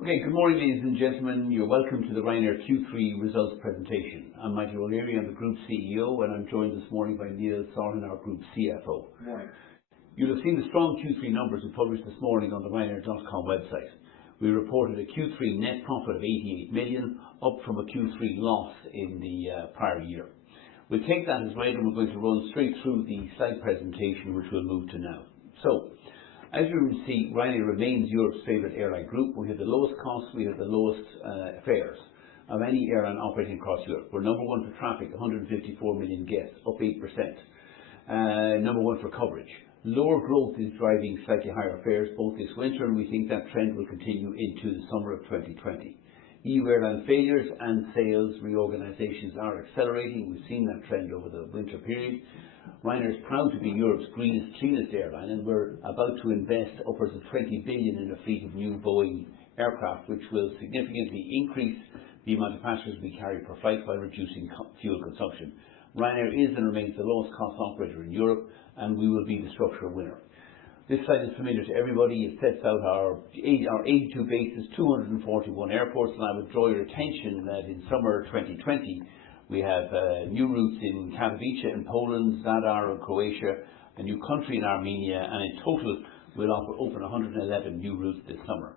Okay, good morning ladies and gentlemen. You're welcome to the Ryanair Q3 results presentation. I'm Michael O'Leary, I'm the Group CEO, and I'm joined this morning by Neil Sorlin, our Group CFO. Good morning. You'll have seen the strong Q3 numbers we published this morning on the Ryanair.com website. We reported a Q3 net profit of 88 million, up from a Q3 loss in the prior year. We'll take that as read and we're going to run straight through the slide presentation, which we'll move to now. So, as you will see, Ryanair remains Europe's favourite airline group. We have the lowest costs, we have the lowest fares of any airline operating across Europe. We're number one for traffic, 154 million guests, up 8%. Number one for coverage. Lower growth is driving slightly higher fares both this winter, and we think that trend will continue into the summer of 2020. EU airline failures and sales reorganisations are accelerating. We've seen that trend over the winter period. Ryanair is proud to be Europe's greenest, cleanest airline, and we're about to invest upwards of 20 billion in a fleet of new Boeing aircraft, which will significantly increase the amount of passengers we carry per flight while reducing fuel consumption. Ryanair is and remains the lowest cost operator in Europe, and we will be the structural winner. This slide is familiar to everybody. It sets out our 82 bases, 241 airports, and I would draw your attention that in summer 2020 we have new routes in Katowice in Poland, Zadar in Croatia, a new country in Armenia, and in total we'll open 111 new routes this summer.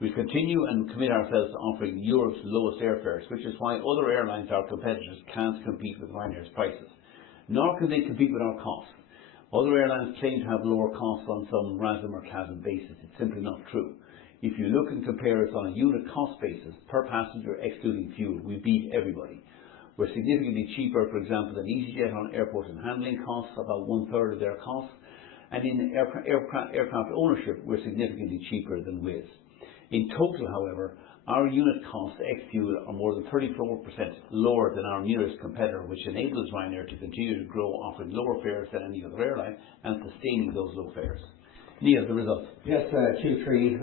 We'll continue and commit ourselves to offering Europe's lowest airfares, which is why other airlines, our competitors, can't compete with Ryanair's prices. Nor can they compete with our costs. Other airlines claim to have lower costs on some RASM or CASM basis. It's simply not true. If you look and compare us on a unit cost basis, per passenger excluding fuel, we beat everybody. We're significantly cheaper, for example, than EasyJet on airport and handling costs, about 1/3 of their costs. And in aircraft ownership, we're significantly cheaper than Wizz. In total, however, our unit costs ex-fuel are more than 34% lower than our nearest competitor, which enables Ryanair to continue to grow, offering lower fares than any other airline and sustaining those low fares. Neil, the results. Yes, Q3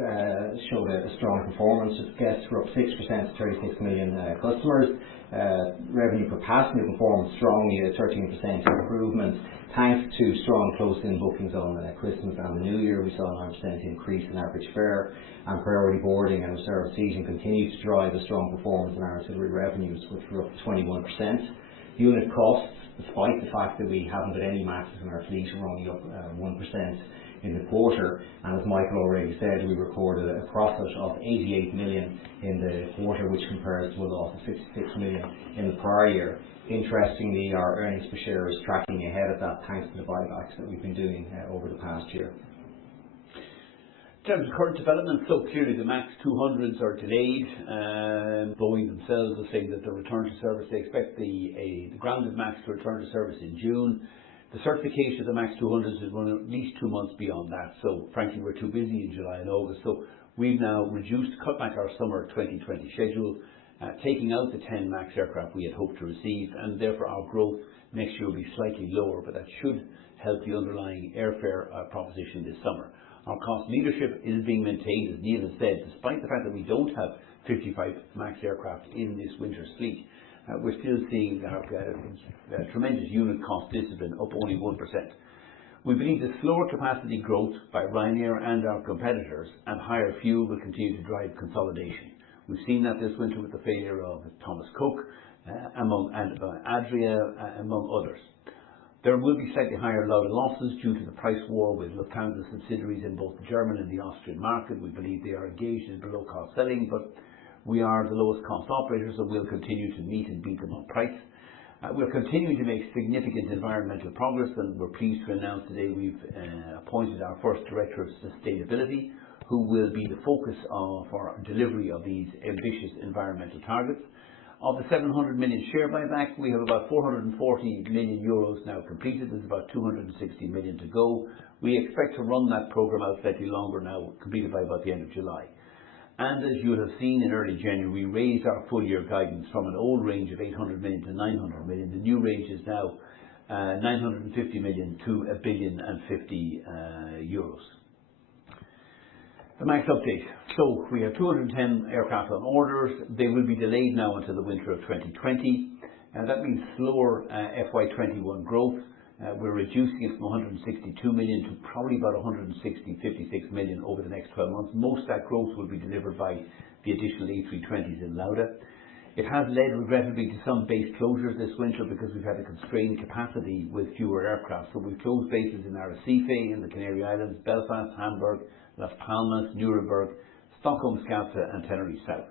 showed a strong performance. Guests were up 6% to 36 million customers. Revenue per passenger performed strongly at 13% improvement. Thanks to strong close-in bookings on Christmas and the New Year, we saw a 9% increase in average fare, and priority boarding and reserved seating continued to drive a strong performance in our ancillary revenues, which were up 21%. Unit costs, despite the fact that we haven't got any MAXs in our fleet, were only up 1% in the quarter, and as Michael already said, we recorded a profit of 88 million in the quarter, which compares to a loss of 56 million in the prior year. Interestingly, our earnings per share is tracking ahead of that thanks to the buybacks that we've been doing over the past year. In terms of current developments, so clearly the MAX 200s are delayed. Boeing themselves are saying that the return to service, they expect the grounded MAX to return to service in June. The certification of the MAX 200s is run at least 2 months beyond that, so frankly we're too busy in July and August, so we've now cut back our summer 2020 schedule, taking out the 10 MAX aircraft we had hoped to receive, and therefore our growth next year will be slightly lower, but that should help the underlying airfare proposition this summer. Our cost leadership is being maintained, as Neil has said, despite the fact that we don't have 55 MAX aircraft in this winter's fleet. We're still seeing tremendous unit cost discipline, up only 1%. We believe the slower capacity growth by Ryanair and our competitors and higher fuel will continue to drive consolidation. We've seen that this winter with the failure of Thomas Cook and Adria, among others. There will be slightly higher Lauda losses due to the price war with Lufthansa subsidiaries in both the German and the Austrian market. We believe they are engaged in below cost selling, but we are the lowest cost operators, and we'll continue to meet and beat them on price. We're continuing to make significant environmental progress, and we're pleased to announce today we've appointed our first Director of Sustainability, who will be the focus for delivery of these ambitious environmental targets. Of the 700 million share buyback, we have about 440 million euros now completed. There's about 260 million to go. We expect to run that programme out slightly longer now, completed by about the end of July. And as you will have seen in early January, we raised our full year guidance from an old range of 800 million to 900 million. The new range is now 950 million to 1,050,000,000 euros. The MAX update. So we have 210 aircraft on orders. They will be delayed now until the winter of 2020. That means slower FY21 growth. We're reducing it from 162 million to probably about 56 million over the next 12 months. Most of that growth will be delivered by the additional A320s in Lauda. It has led, regrettably, to some base closures this winter because we've had a constrained capacity with fewer aircraft. So we've closed bases in Arrecife, in the Canary Islands, Belfast, Hamburg, Las Palmas, Nuremberg, Stockholm, Skavsta and Tenerife South.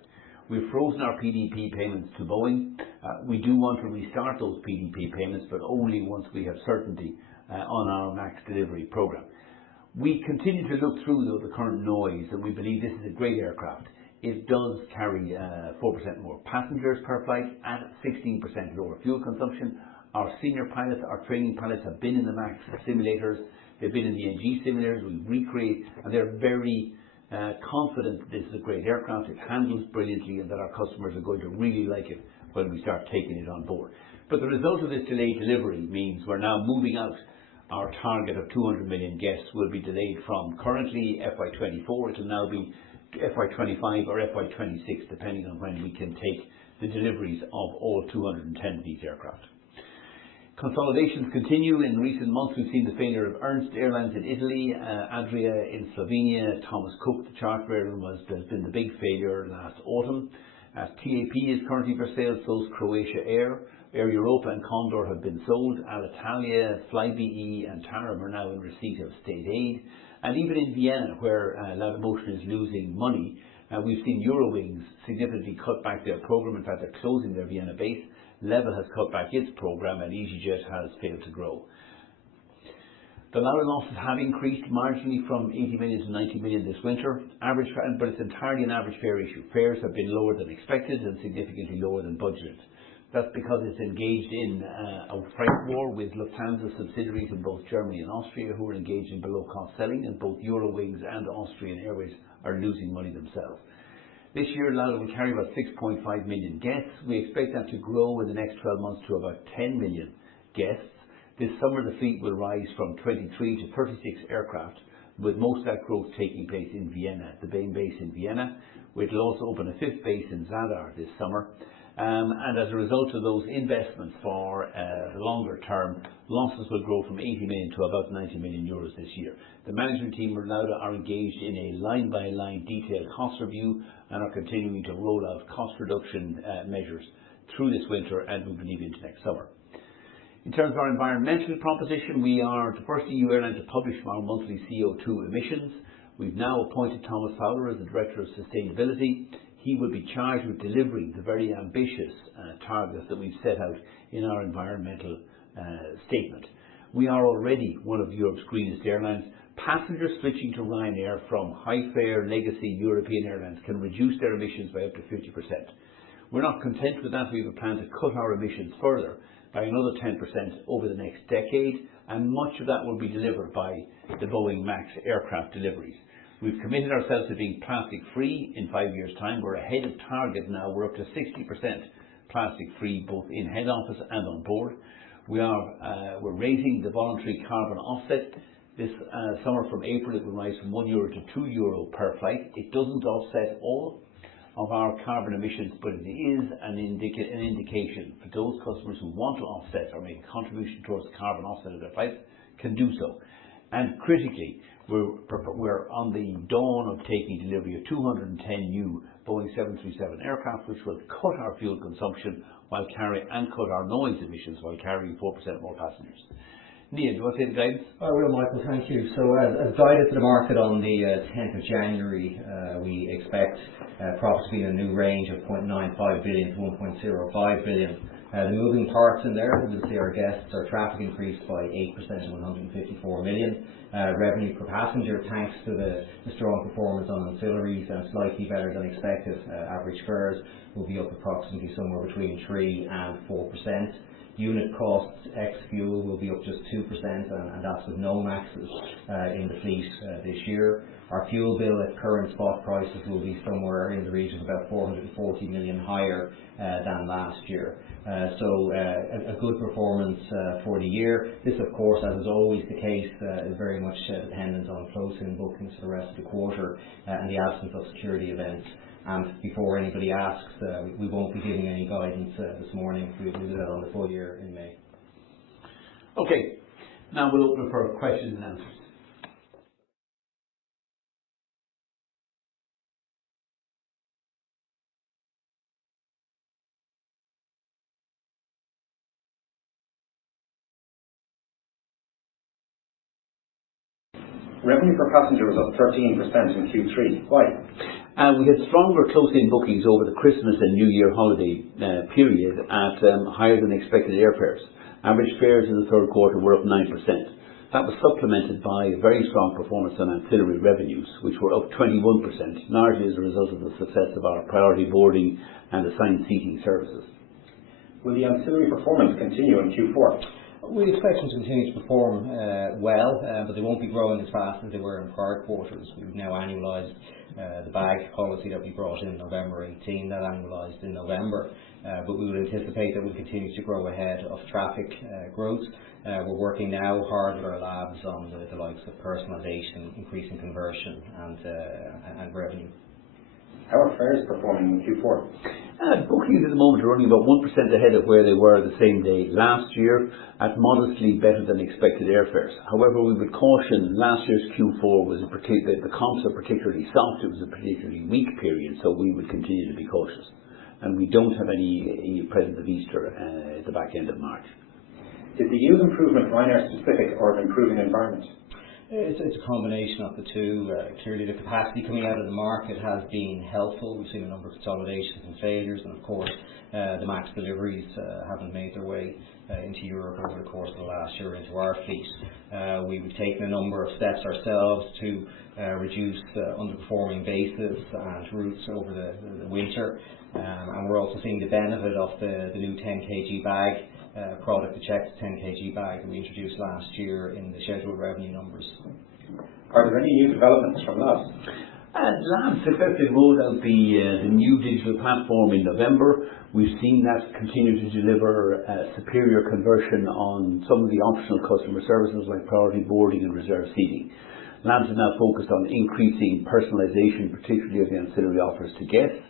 We've frozen our PDP payments to Boeing. We do want to restart those PDP payments, but only once we have certainty on our MAX delivery programme. We continue to look through the current noise, and we believe this is a great aircraft. It does carry 4% more passengers per flight at 16% lower fuel consumption. Our senior pilots, our training pilots have been in the MAX simulators. They've been in the NG simulators. We recreate, and they're very confident that this is a great aircraft. It handles brilliantly, and that our customers are going to really like it when we start taking it on board. But the result of this delayed delivery means we're now moving out. Our target of 200 million guests will be delayed from currently FY24. It will now be FY25 or FY26, depending on when we can take the deliveries of all 210 of these aircraft. Consolidations continue. In recent months, we've seen the failure of Ernst Airlines in Italy, RYAAY in Slovenia, Thomas Cook, the charter airline, has been the big failure last autumn. TAP is currently for sale, so is Croatia Air. Air Europa and Condor have been sold. Alitalia, Flybe and Tarom are now in receipt of state aid. And even in Vienna, where Laudamotion is losing money, we've seen Eurowings significantly cut back their programme. In fact, they're closing their Vienna base. Level has cut back its programme, and EasyJet has failed to grow. The Lauda losses have increased marginally from 80 million to 90 million this winter. But it's entirely an average fare issue. Fares have been lower than expected and significantly lower than budgeted. That's because it's engaged in a price war with Lufthansa subsidiaries in both Germany and Austria, who are engaged in below-cost selling, and both Eurowings and Austrian Airways are losing money themselves. This year, Lauda will carry about 6.5 million guests. We expect that to grow in the next 12 months to about 10 million guests. This summer, the fleet will rise from 23 to 36 aircraft, with most of that growth taking place in Vienna, the main base in Vienna. We'll also open a fifth base in Zadar this summer. And as a result of those investments for the longer term, losses will grow from 80 million to about 90 million euros this year. The management team of Lauda are engaged in a line-by-line detailed cost review and are continuing to roll out cost reduction measures through this winter and we believe into next summer. In terms of our environmental proposition, we are the first EU airline to publish our monthly CO2 emissions. We've now appointed Thomas Fowler as the Director of Sustainability. He will be charged with delivering the very ambitious targets that we've set out in our environmental statement. We are already one of Europe's greenest airlines. Passengers switching to Ryanair from high-fare legacy European airlines can reduce their emissions by up to 50%. We're not content with that. We have a plan to cut our emissions further by another 10% over the next decade, and much of that will be delivered by the Boeing MAX aircraft deliveries. We've committed ourselves to being plastic-free in 5 years' time. We're ahead of target now. We're up to 60% plastic-free, both in head office and on board. We're raising the voluntary carbon offset. This summer from April, it will rise from €1 to €2 per flight. It doesn't offset all of our carbon emissions, but it is an indication for those customers who want to offset or make a contribution towards the carbon offset of their flights can do so. And critically, we're on the dawn of taking delivery of 210 new Boeing 737 aircraft, which will cut our fuel consumption and cut our noise emissions while carrying 4% more passengers. Neil, do you want to take the guidance? I will, Michael, thank you. So as guided to the market on the 10th of January, we expect profits to be in a new range of 0.95 billion to 1.05 billion. The moving parts in there, we'll see our traffic increased by 8% to 154 million. Revenue per passenger, thanks to the strong performance on ancillaries and slightly better than expected average fares, will be up approximately somewhere between 3 and 4%. Unit costs ex-fuel will be up just 2%, and that's with no MAXes in the fleet this year. Our fuel bill at current spot prices will be somewhere in the region of about 440 million higher than last year. So a good performance for the year. This, of course, as is always the case, is very much dependent on close-in bookings for the rest of the quarter and the absence of security events. And before anybody asks, we won't be giving any guidance this morning. We'll do that on the full year in May. Okay, Now we'll open it for questions and answers. Revenue per passenger was up 13% in Q3. Why? We had stronger close-in bookings over the Christmas and New Year holiday period at higher than expected airfares. Average fares in the third quarter were up 9%. That was supplemented by a very strong performance on ancillary revenues, which were up 21%, largely as a result of the success of our priority boarding and assigned seating services. Will the ancillary performance continue in Q4? We expect them to continue to perform well, but they won't be growing as fast as they were in prior quarters. We've now annualised the bag policy that we brought in November 18, that annualised in November, but we would anticipate that we'll continue to grow ahead of traffic growth. We're working now hard with our labs on the likes of personalisation, increasing conversion and revenue. How are fares performing in Q4? Bookings at the moment are only about 1% ahead of where they were the same day last year at modestly better than expected airfares. However, we would caution last year's Q4 was the comps are particularly soft. It was a particularly weak period, so we would continue to be cautious. And we don't have any presence of Easter at the back end of March. Is the yield improvement Ryanair specific or an improving environment? It's a combination of the two. Clearly the capacity coming out of the market has been helpful. We've seen a number of consolidations and failures, and of course the MAX deliveries haven't made their way into Europe over the course of the last year into our fleet. We've taken a number of steps ourselves to reduce underperforming bases and routes over the winter, and we're also seeing the benefit of the new 10 kg bag product, the checked 10 kg bag that we introduced last year in the scheduled revenue numbers. Are there any new developments from labs? Labs successfully rolled out the new digital platform in November. We've seen that continue to deliver superior conversion on some of the optional customer services like priority boarding and reserved seating. Labs are now focused on increasing personalisation, particularly of the ancillary offers to guests.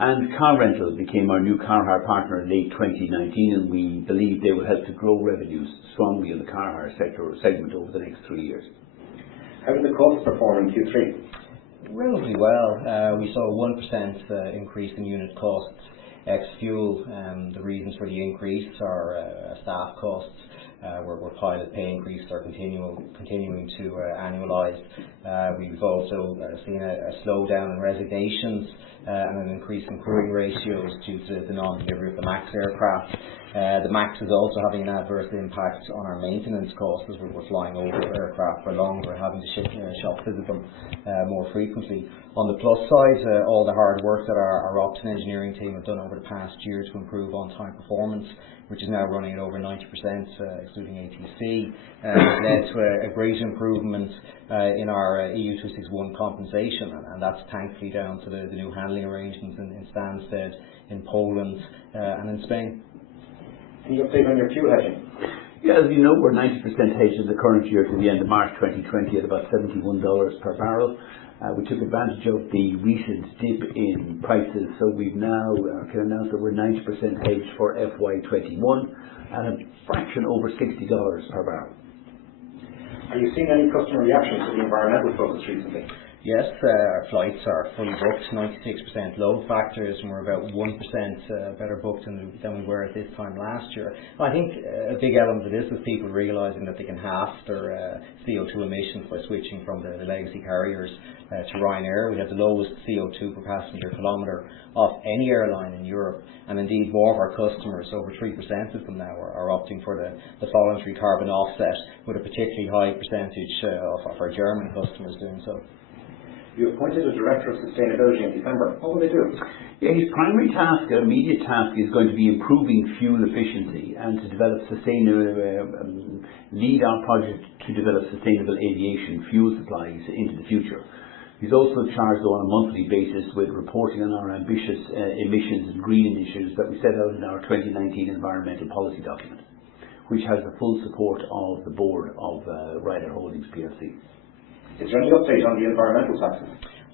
And car rental became our new car hire partner in late 2019, and we believe they will help to grow revenues strongly in the car hire segment over the next 3 years. How did the costs perform in Q3? Relatively well. We saw a 1% increase in unit costs ex-fuel. The reasons for the increase are staff costs, where pilot pay increases are continuing to annualise. We've also seen a slowdown in resignations and an increase in crewing ratios due to the non-delivery of the MAX aircraft. The MAX is also having an adverse impact on our maintenance costs as we're flying over aircraft for longer, having to shop visit them more frequently. On the plus side, all the hard work that our ops and engineering team have done over the past year to improve on-time performance, which is now running at over 90%, excluding ATC, has led to a great improvement in our EU261 compensation, and that's thankfully down to the new handling arrangements in Stansted, in Poland and in Spain. Any update on your fuel hedging? Yeah, as you know, we're 90% hedged in the current year to the end of March 2020 at about $71 per barrel. We took advantage of the recent dip in prices, so we've now can announce that we're 90% hedged for FY21 at a fraction over $60 per barrel. Are you seeing any customer reaction to the environmental focus recently? Yes, our flights are fully booked, 96% load factors, and we're about 1% better booked than we were at this time last year. I think a big element of this is people realising that they can halve their CO2 emissions by switching from the legacy carriers to Ryanair. We have the lowest CO2 per passenger kilometre of any airline in Europe, and indeed more of our customers, over 3% of them now, are opting for the voluntary carbon offset, with a particularly high percentage of our German customers doing so. You appointed a Director of Sustainability in December. What will they do? Yeah, his primary task, immediate task, is going to be improving fuel efficiency and to develop lead our project to develop sustainable aviation fuel supplies into the future. He's also charged on a monthly basis with reporting on our ambitious emissions and green initiatives that we set out in our 2019 environmental policy document, which has the full support of the board of Ryanair Holdings plc. Is there any update on the environmental taxes?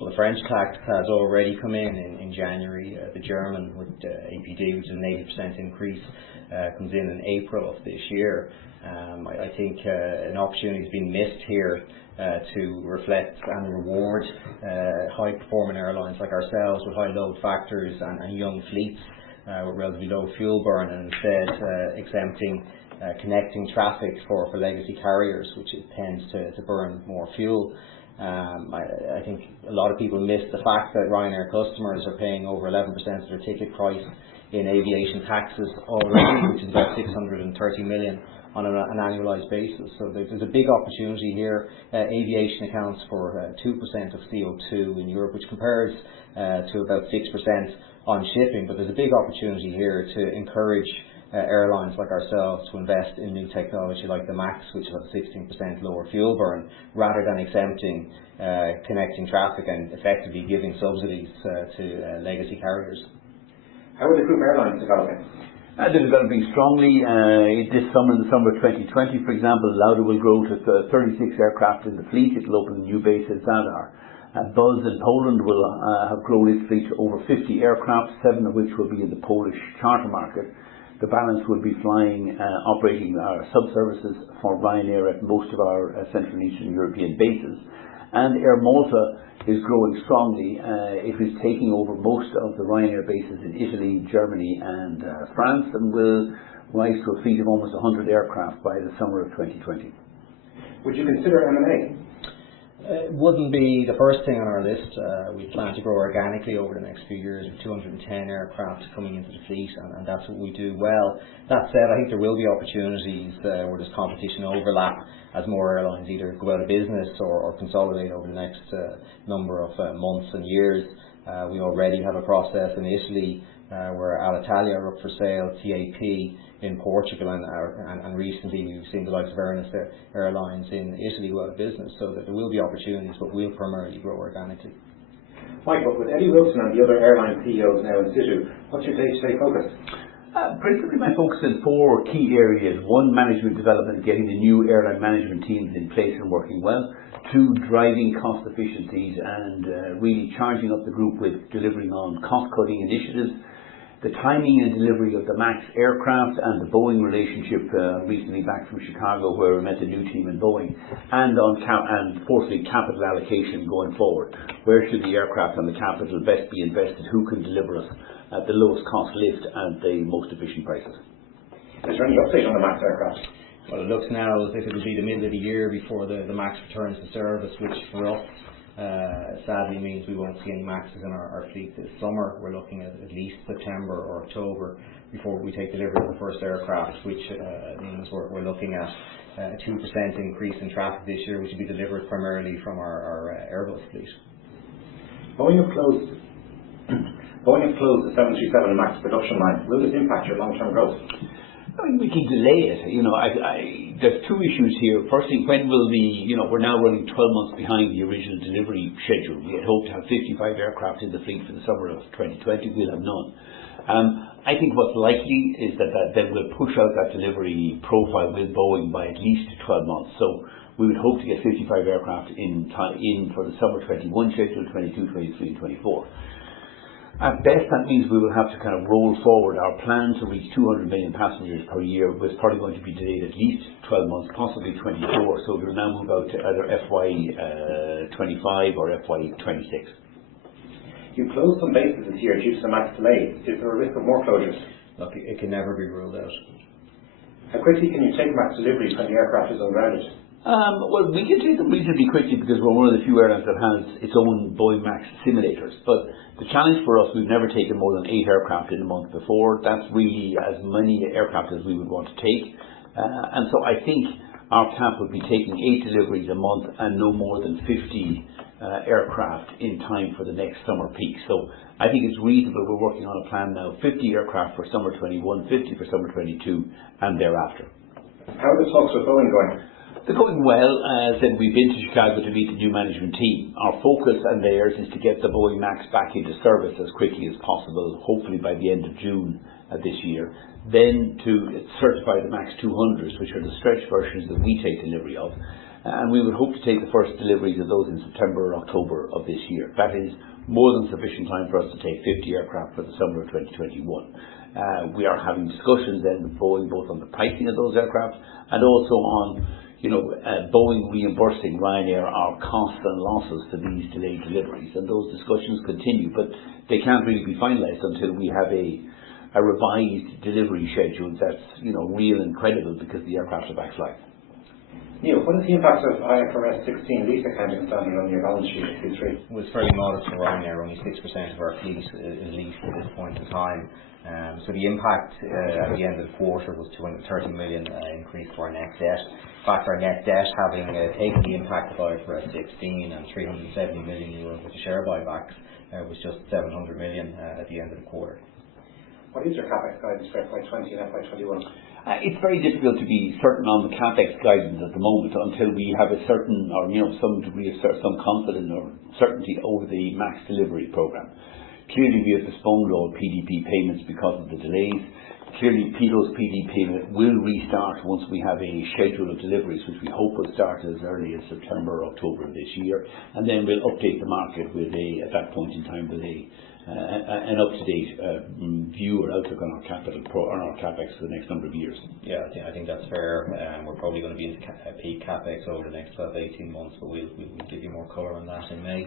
Well, the French tax has already come in January. The German with APD, which is an 80% increase, comes in April of this year. I think an opportunity has been missed here to reflect and reward high-performing airlines like ourselves with high load factors and young fleets with relatively low fuel burn, and instead exempting connecting traffic for legacy carriers, which tends to burn more fuel. I think a lot of people miss the fact that Ryanair customers are paying over 11% of their ticket price in aviation taxes already, which is about 630 million on an annualised basis. So there's a big opportunity here. Aviation accounts for 2% of CO2 in Europe, which compares to about 6% on shipping. But there's a big opportunity here to encourage airlines like ourselves to invest in new technology like the MAX, which has a 16% lower fuel burn, rather than exempting connecting traffic and effectively giving subsidies to legacy carriers. How are the group airlines developing? They're developing strongly. This summer, in the summer of 2020, for example, Lauda will grow to 36 aircraft in the fleet. It will open a new base at Zadar. Buzz in Poland will have grown its fleet to over 50 aircraft, 7 of which will be in the Polish charter market. The balance will be flying, operating our sub-services for Ryanair at most of our Central and Eastern European bases. And Air Malta is growing strongly. It is taking over most of the Ryanair bases in Italy, Germany and France, and will rise to a fleet of almost 100 aircraft by the summer of 2020. Would you consider M&A? It wouldn't be the first thing on our list. We plan to grow organically over the next few years with 210 aircraft coming into the fleet, and that's what we do well. That said, I think there will be opportunities where there's competition overlap as more airlines either go out of business or consolidate over the next number of months and years. We already have a process in Italy where Alitalia are up for sale, TAP in Portugal, and recently we've seen the likes of Airlines in Italy go out of business, so that there will be opportunities, but we'll primarily grow organically. Michael, with Eddie Wilson and the other airline CEOs now in situ, what's your day-to-day focus? Principally my focus is 4 key areas. 1, management development, getting the new airline management teams in place and working well. 2, driving cost efficiencies and really charging up the group with delivering on cost-cutting initiatives. The timing and delivery of the MAX aircraft and the Boeing relationship, recently back from Chicago where we met the new team in Boeing, and fourthly, capital allocation going forward. Where should the aircraft and the capital best be invested? Who can deliver us at the lowest cost lift and the most efficient prices? Is there any update on the MAX aircraft? Well, it looks now as if it will be the middle of the year before the MAX returns to service, which for us sadly means we won't see any MAXes in our fleet this summer. We're looking at least September or October before we take delivery of the first aircraft, which means we're looking at a 2% increase in traffic this year, which will be delivered primarily from our Airbus fleet. Boeing have closed the 737 MAX production line. Will this impact your long-term growth? I mean, we can delay it. There's 2 issues here. Firstly, when will we're now running 12 months behind the original delivery schedule. We had hoped to have 55 aircraft in the fleet for the summer of 2020. We'll have none. I think what's likely is that then we'll push out that delivery profile with Boeing by at least 12 months. So we would hope to get 55 aircraft in for the summer 21 schedule, 22, 23 and 24. At best, that means we will have to kind of roll forward our plan to reach 200 million passengers per year, was probably going to be delayed at least 12 months, possibly 24. So we'll now move out to either FY 25 or FY 26. You closed some bases this year due to the MAX delay. Is there a risk of more closures? Look, it can never be ruled out. How quickly can you take MAX deliveries when the aircraft is ungrounded? Well, we can take them reasonably quickly because we're one of the few airlines that has its own Boeing MAX simulators. But the challenge for us, we've never taken more than 8 aircraft in a month before. That's really as many aircraft as we would want to take. And so I think our cap would be taking 8 deliveries a month and no more than 50 aircraft in time for the next summer peak. So I think it's reasonable. We're working on a plan now, 50 aircraft for summer 21, 50 for summer 22 and thereafter. How are the talks with Boeing going? They're going well. As I said, we've been to Chicago to meet the new management team. Our focus and theirs is to get the Boeing MAX back into service as quickly as possible, hopefully by the end of June this year. Then to certify the MAX 200s, which are the stretch versions that we take delivery of. and we would hope to take the first deliveries of those in September or October of this year. That is more than sufficient time for us to take 50 aircraft for the summer of 2021. We are having discussions then with Boeing both on the pricing of those aircraft and also on Boeing reimbursing Ryanair our costs and losses for these delayed deliveries, and those discussions continue, but they can't really be finalised until we have a revised delivery schedule that's real and credible because the aircraft are back flying. Neil, what is the impact of IFRS 16 lease accounting standard on your balance sheet at Q3? It was very modest for Ryanair. Only 6% of our fleet is leased at this point in time. So the impact at the end of the quarter was 230 million increase to our net debt. In fact, our net debt, having taken the impact of IFRS 16 and 370 million euros with the share buybacks, was just 700 million at the end of the quarter. What is your CapEx guidance for FY20 and FY21? It's very difficult to be certain on the CapEx guidance at the moment until we have a certain, or some degree of some confidence or certainty over the MAX delivery programme. Clearly we have postponed all PDP payments because of the delays. Clearly those PDP payments will restart once we have a schedule of deliveries, which we hope will start as early as September or October of this year, and then we'll update the market with at that point in time with an up-to-date view or outlook on our CapEx for the next number of years. Yeah, I think that's fair. We're probably going to be into peak CapEx over the next 12 to 18 months, but we'll give you more colour on that in May.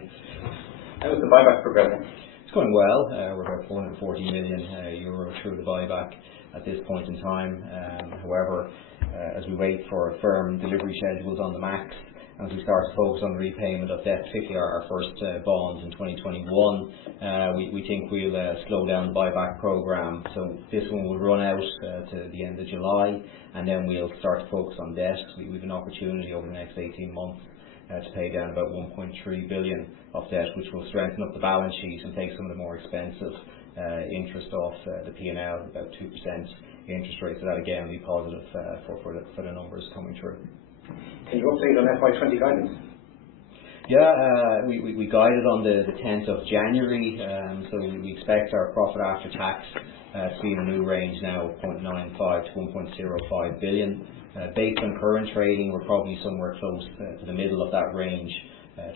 How is the buyback progressing? It's going well. We're about 440 million euro through the buyback at this point in time. However, as we wait for firm delivery schedules on the MAX, as we start to focus on the repayment of debt, particularly our first bonds in 2021, we think we'll slow down the buyback programme. So this one will run out to the end of July, and then we'll start to focus on debt. We have an opportunity over the next 18 months to pay down about 1.3 billion of debt, which will strengthen up the balance sheet and take some of the more expensive interest off the P&L, about 2% interest rate. So that again will be positive for the numbers coming through. Can you update on FY20 guidance? Yeah, we guided on the 10th of January, so we expect our profit after tax to be in a new range now of 0.95 to 1.05 billion. Based on current trading, we're probably somewhere close to the middle of that range.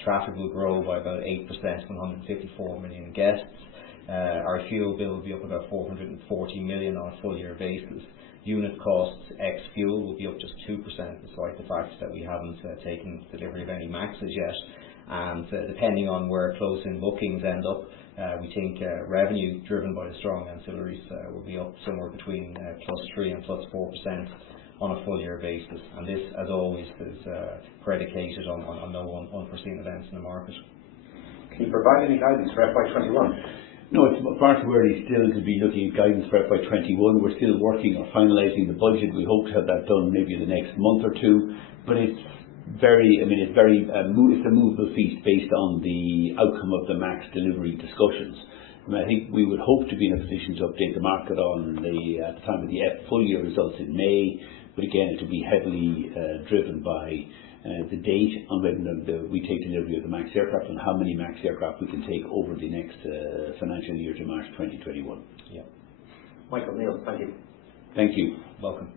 Traffic will grow by about 8%, 154 million guests. Our fuel bill will be up about 440 million on a full year basis. Unit costs ex fuel will be up just 2%, despite the fact that we haven't taken delivery of any MAXs yet. And depending on where close-in bookings end up, we think revenue driven by the strong ancillaries will be up somewhere between +3% and +4% on a full year basis. And this, as always, is predicated on no unforeseen events in the market. Can you provide any guidance for FY21? No, it's far too early still to be looking at guidance for FY21. We're still working on finalising the budget. We hope to have that done maybe in the next month or two. But it's a movable feast based on the outcome of the MAX delivery discussions. I think we would hope to be in a position to update the market at the time of the full year results in May. But again, it will be heavily driven by the date on when we take delivery of the MAX aircraft and how many MAX aircraft we can take over the next financial year to March 2021. Yeah. Michael, Neil, thank you. Thank you. Welcome.